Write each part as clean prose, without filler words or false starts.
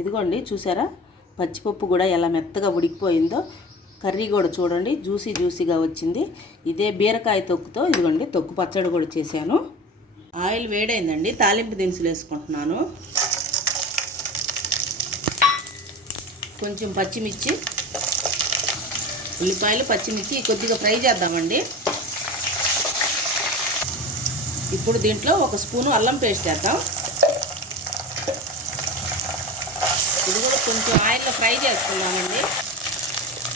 ఇదిగోండి చూసారా, పచ్చిపప్పు కూడా ఎలా మెత్తగా ఉడికిపోయిందో. కర్రీ కూడా చూడండి జ్యూసీగా వచ్చింది. ఇదే బీరకాయ తొక్కుతో ఇదిగోండి తొక్కు పచ్చడి కూడా చేశాను. ఆయిల్ వేడైందండి, తాలింపు దినుసులు వేసుకుంటున్నాను. కొంచెం పచ్చిమిర్చి, ఉల్లిపాయలు, పచ్చిమిర్చి కొద్దిగా ఫ్రై చేద్దామండి. ఇప్పుడు దీంట్లో 1 స్పూను అల్లం పేస్ట్ వేద్దాం. ఇది కూడా కొంచెం ఆయిల్లో ఫ్రై చేసుకుందామండి.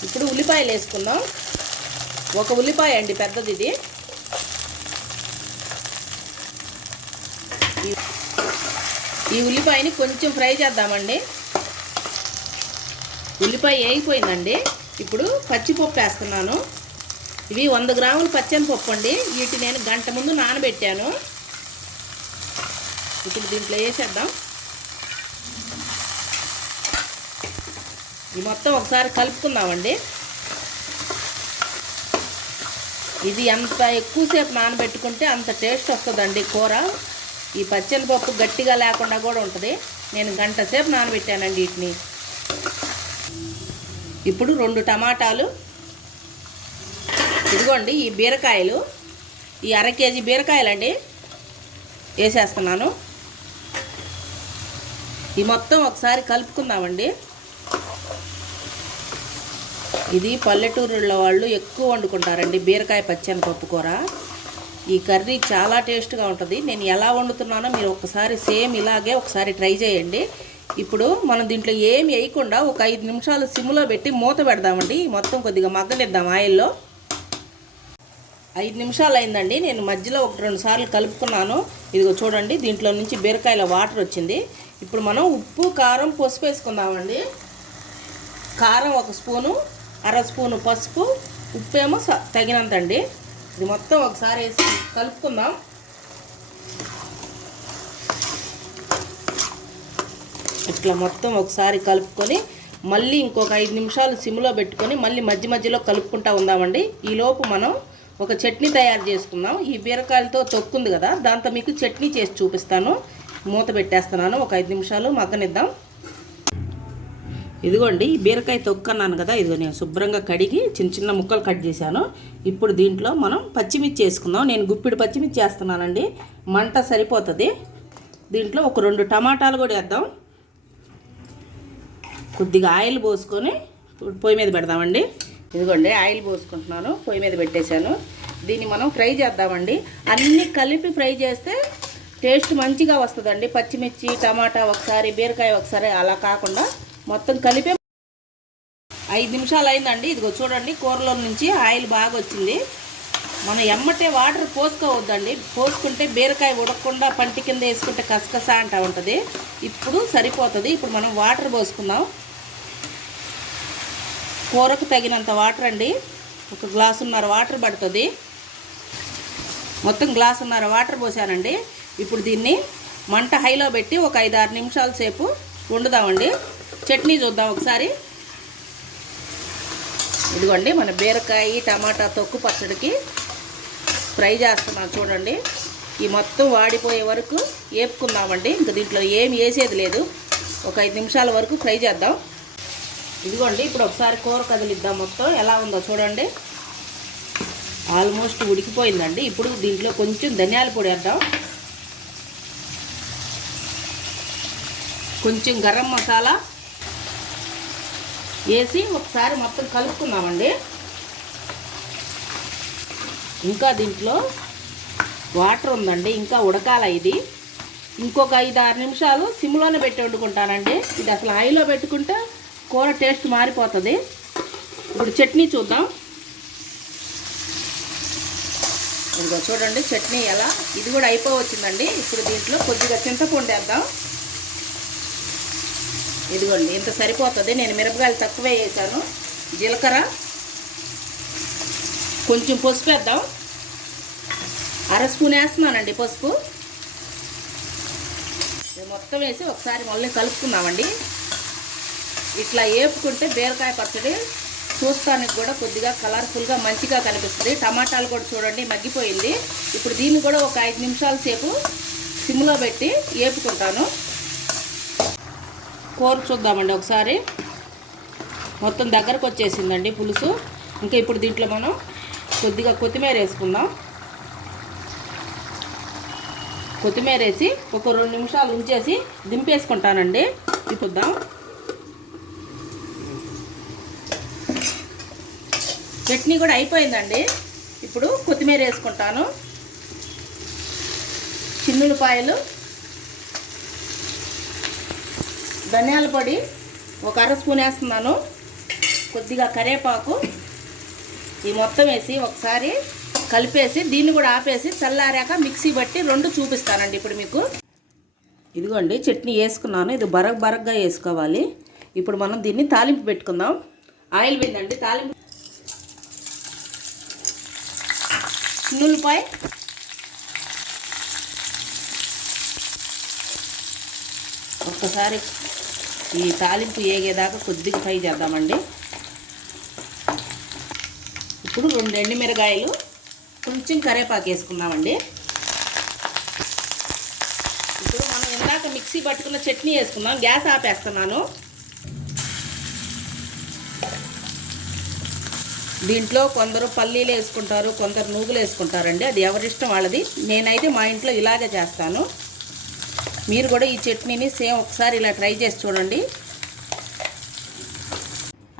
ఇప్పుడు ఉల్లిపాయలు వేసుకుందాం. 1 ఉల్లిపాయ అండి, పెద్దది ఇది. ఈ ఉల్లిపాయని కొంచెం ఫ్రై చేద్దామండి. ఉల్లిపాయ వేగిపోయిందండి. ఇప్పుడు పచ్చిపప్పు వేస్తున్నాను. ఇవి 100 గ్రాములు పచ్చెనపప్పు అండి. వీటిని నేను గంట ముందు నానబెట్టాను. ఇప్పుడు దీంట్లో వేసేద్దాం. ఇది మొత్తం ఒకసారి కలుపుకుందామండి. ఇది ఎంత ఎక్కువసేపు నానబెట్టుకుంటే అంత టేస్ట్ వస్తుందండి కూర. ఈ పచ్చెనపప్పు గట్టిగా లేకుండా కూడా ఉంటుంది. నేను గంట సేపు నానబెట్టానండి వీటిని. ఇప్పుడు 2 టమాటాలు, ఇదిగోండి ఈ బీరకాయలు, ఈ 1/2 కేజీ బీరకాయలండి వేసేస్తున్నాను. ఈ మొత్తం ఒకసారి కలుపుకుందామండి. ఇది పల్లెటూరులో వాళ్ళు ఎక్కువ వండుకుంటారండి బీరకాయ పచ్చెనపప్పు కూర. ఈ కర్రీ చాలా టేస్ట్గా ఉంటుంది. నేను ఎలా వండుతున్నానో మీరు ఒకసారి సేమ్ ఇలాగే ఒకసారి ట్రై చేయండి. ఇప్పుడు మనం దీంట్లో ఏమి వేయకుండా ఒక 5 నిమిషాలు సిమ్లో పెట్టి మూత పెడదామండి. మొత్తం కొద్దిగా మగ్గనిద్దాం ఆయిల్లో. 5 నిమిషాలు అయిందండి. నేను మధ్యలో 1-2 సార్లు కలుపుకున్నాను. ఇదిగో చూడండి, దీంట్లో నుంచి బీరకాయల వాటర్ వచ్చింది. ఇప్పుడు మనం ఉప్పు, కారం, పసుపు వేసుకుందామండి. కారం 1 స్పూను, 1/2 స్పూను పసుపు, ఉప్పు ఏమో తగినంత అండి. ఇది మొత్తం ఒకసారి వేసి కలుపుకుందాం. ఇట్లా మొత్తం ఒకసారి కలుపుకొని మళ్ళీ ఇంకొక 5 నిమిషాలు సిమ్లో పెట్టుకొని మళ్ళీ మధ్యలో కలుపుకుంటూ ఉందామండి. ఈలోపు మనం ఒక చట్నీ తయారు చేసుకుందాం. ఈ బీరకాయలతో తొక్కుంది కదా, దాంతో మీకు చట్నీ చేసి చూపిస్తాను. మూత పెట్టేస్తున్నాను. ఒక 5 నిమిషాలు మగ్గనిద్దాం. ఇదిగోండి ఈ బీరకాయ తొక్కు అన్నాను కదా, ఇదిగో నేను శుభ్రంగా కడిగి చిన్న ముక్కలు కట్ చేశాను. ఇప్పుడు దీంట్లో మనం పచ్చిమిర్చి వేసుకుందాం. నేను గుప్పిడి పచ్చిమిర్చి వేస్తున్నానండి, మంట సరిపోతుంది. దీంట్లో ఒక 2 టమాటాలు కూడా వేద్దాం. కొద్దిగా ఆయిల్ పోసుకొని పొయ్యి మీద పెడదామండి. ఇదిగోండి ఆయిల్ పోసుకుంటున్నాను, పొయ్యి మీద పెట్టేశాను. దీన్ని మనం ఫ్రై చేద్దామండి. అన్నీ కలిపి ఫ్రై చేస్తే టేస్ట్ మంచిగా వస్తుందండి. పచ్చిమిర్చి, టమాటా ఒకసారి, బీరకాయ ఒకసారి, అలా కాకుండా మొత్తం కలిపి 5 నిమిషాలు అయిందండి. ఇదిగో చూడండి, కూరలో నుంచి ఆయిల్ బాగా వచ్చింది. మనం ఎమ్మటే వాటర్ పోసుకోవద్దండి. పోసుకుంటే బీరకాయ ఉడకకుండా పంటి కింద వేసుకుంటే కసకస అంటూ ఉంటుంది. ఇప్పుడు సరిపోతుంది. ఇప్పుడు మనం వాటర్ పోసుకుందాం. కూరకు తగినంత వాటర్ అండి. 1 గ్లాసున్నర వాటర్ పడుతుంది. మొత్తం గ్లాసున్నర వాటర్ పోసానండి. ఇప్పుడు దీన్ని మంట హైలో పెట్టి ఒక 5-6 నిమిషాల సేపు వండుదామండి. చట్నీ చూద్దాం ఒకసారి. ఇదిగోండి మన బీరకాయ టమాటా తొక్కు పచ్చడికి ఫ్రై చేస్తున్నాను చూడండి. ఈ మొత్తం వాడిపోయే వరకు వేపుకుందామండి. ఇంకా దీంట్లో ఏమి వేసేది లేదు. ఒక 5 నిమిషాల వరకు ఫ్రై చేద్దాం. ఇదిగోండి ఇప్పుడు ఒకసారి కూర కదిలిద్దాం. మొత్తం ఎలా ఉందో చూడండి. ఆల్మోస్ట్ ఉడికిపోయిందండి. ఇప్పుడు దీంట్లో కొంచెం ధనియాల పొడి వేద్దాం, కొంచెం గరం మసాలా వేసి ఒకసారి మొత్తం కలుపుకుందామండి. ఇంకా దీంట్లో వాటర్ ఉందండి, ఇంకా ఉడకాల. ఇది ఇంకొక 5-6 నిమిషాలు సిమ్లోనే పెట్టి వండుకుంటానండి. ఇది అసలు హైలో పెట్టుకుంటే కూర టేస్ట్ మారిపోతుంది. ఇప్పుడు చట్నీ చూద్దాం. ఇదిగో చూడండి చట్నీ ఎలా, ఇది కూడా అయిపోవచ్చిందండి. ఇప్పుడు దీంట్లో కొద్దిగా చింతపండు వేద్దాం. ఇదిగోండి ఇంత సరిపోతుంది. నేను మిరపకాయలు తక్కువే వేసాను. జీలకర్ర, కొంచెం పసుపు వేద్దాం. 1/2 స్పూన్ వేస్తున్నానండి పసుపు. మొత్తం వేసి ఒకసారి మళ్ళీ కలుపుకుందామండి. ఇట్లా వేపుకుంటే బీరకాయ పచ్చడి చూస్తానికి కూడా కొద్దిగా కలర్ఫుల్గా మంచిగా కనిపిస్తుంది. టమాటాలు కూడా చూడండి మగ్గిపోయింది. ఇప్పుడు దీన్ని కూడా ఒక 5 నిమిషాల సేపు సిమ్లో పెట్టి వేపుకుంటాను. కూర చూద్దామండి ఒకసారి. మొత్తం దగ్గరకు వచ్చేసిందండి పులుసు. ఇంకా ఇప్పుడు దీంట్లో మనం కొద్దిగా కొత్తిమీర వేసుకుందాం. కొత్తిమీర వేసి ఒక 2 నిమిషాలు ఉంచేసి దింపేసుకుంటానండి. చూద్దాం. చట్నీ కూడా అయిపోయిందండి. ఇప్పుడు కొత్తిమీర వేసుకుంటాను. చిన్నులపాయలు, ధనియాల పొడి ఒక 1/2 స్పూన్ వేస్తున్నాను. కొద్దిగా కరివేపాకు, ఈ మొత్తం వేసి ఒకసారి కలిపేసి దీన్ని కూడా ఆపేసి చల్లారాక మిక్సీ బట్టి 2 చూపిస్తానండి ఇప్పుడు మీకు. ఇదిగోండి చట్నీ వేసుకున్నాను. ఇది బరగ్గా వేసుకోవాలి. ఇప్పుడు మనం దీన్ని తాలింపు పెట్టుకుందాం. ఆయిల్ వేయండి. తాలింపు చిన్నులపాయ, ఒక్కసారి ఈ తాలింపు ఏగేదాకా కొద్దిగా ఫ్రై చేద్దామండి. ఇప్పుడు 2 ఎండుమిరగాయలు, కొంచెం కరివేపాకు వేసుకుందామండి. ఇప్పుడు మనం ఇందాక మిక్సీ పట్టుకున్న చట్నీ వేసుకుందాం. గ్యాస్ ఆపేస్తున్నాను. దీంట్లో కొందరు పల్లీలు వేసుకుంటారు, కొందరు నూగులు వేసుకుంటారండి. అది ఎవరిష్టం వాళ్ళది. నేనైతే మా ఇంట్లో ఇలాగే చేస్తాను. మీరు కూడా ఈ చట్నీని సేమ్ ఒకసారి ఇలా ట్రై చేసి చూడండి.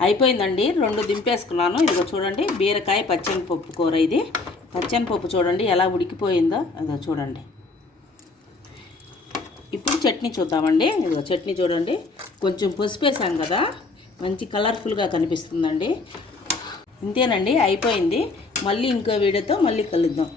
అయిపోయిందండి. 2 దింపేసుకున్నాను. ఇదిగో చూడండి, బీరకాయ పచ్చెనపప్పు కూర. ఇది పచ్చెనపప్పు చూడండి ఎలా ఉడికిపోయిందో. అదో చూడండి. ఇప్పుడు చట్నీ చూద్దామండి. ఇదిగో చట్నీ చూడండి, కొంచెం పసుపు వేసాం కదా, మంచి కలర్ఫుల్గా కనిపిస్తుందండి. ఇంతేనండి, అయిపోయింది. మళ్ళీ ఇంకో వీడియోతో మళ్ళీ కలుద్దాం.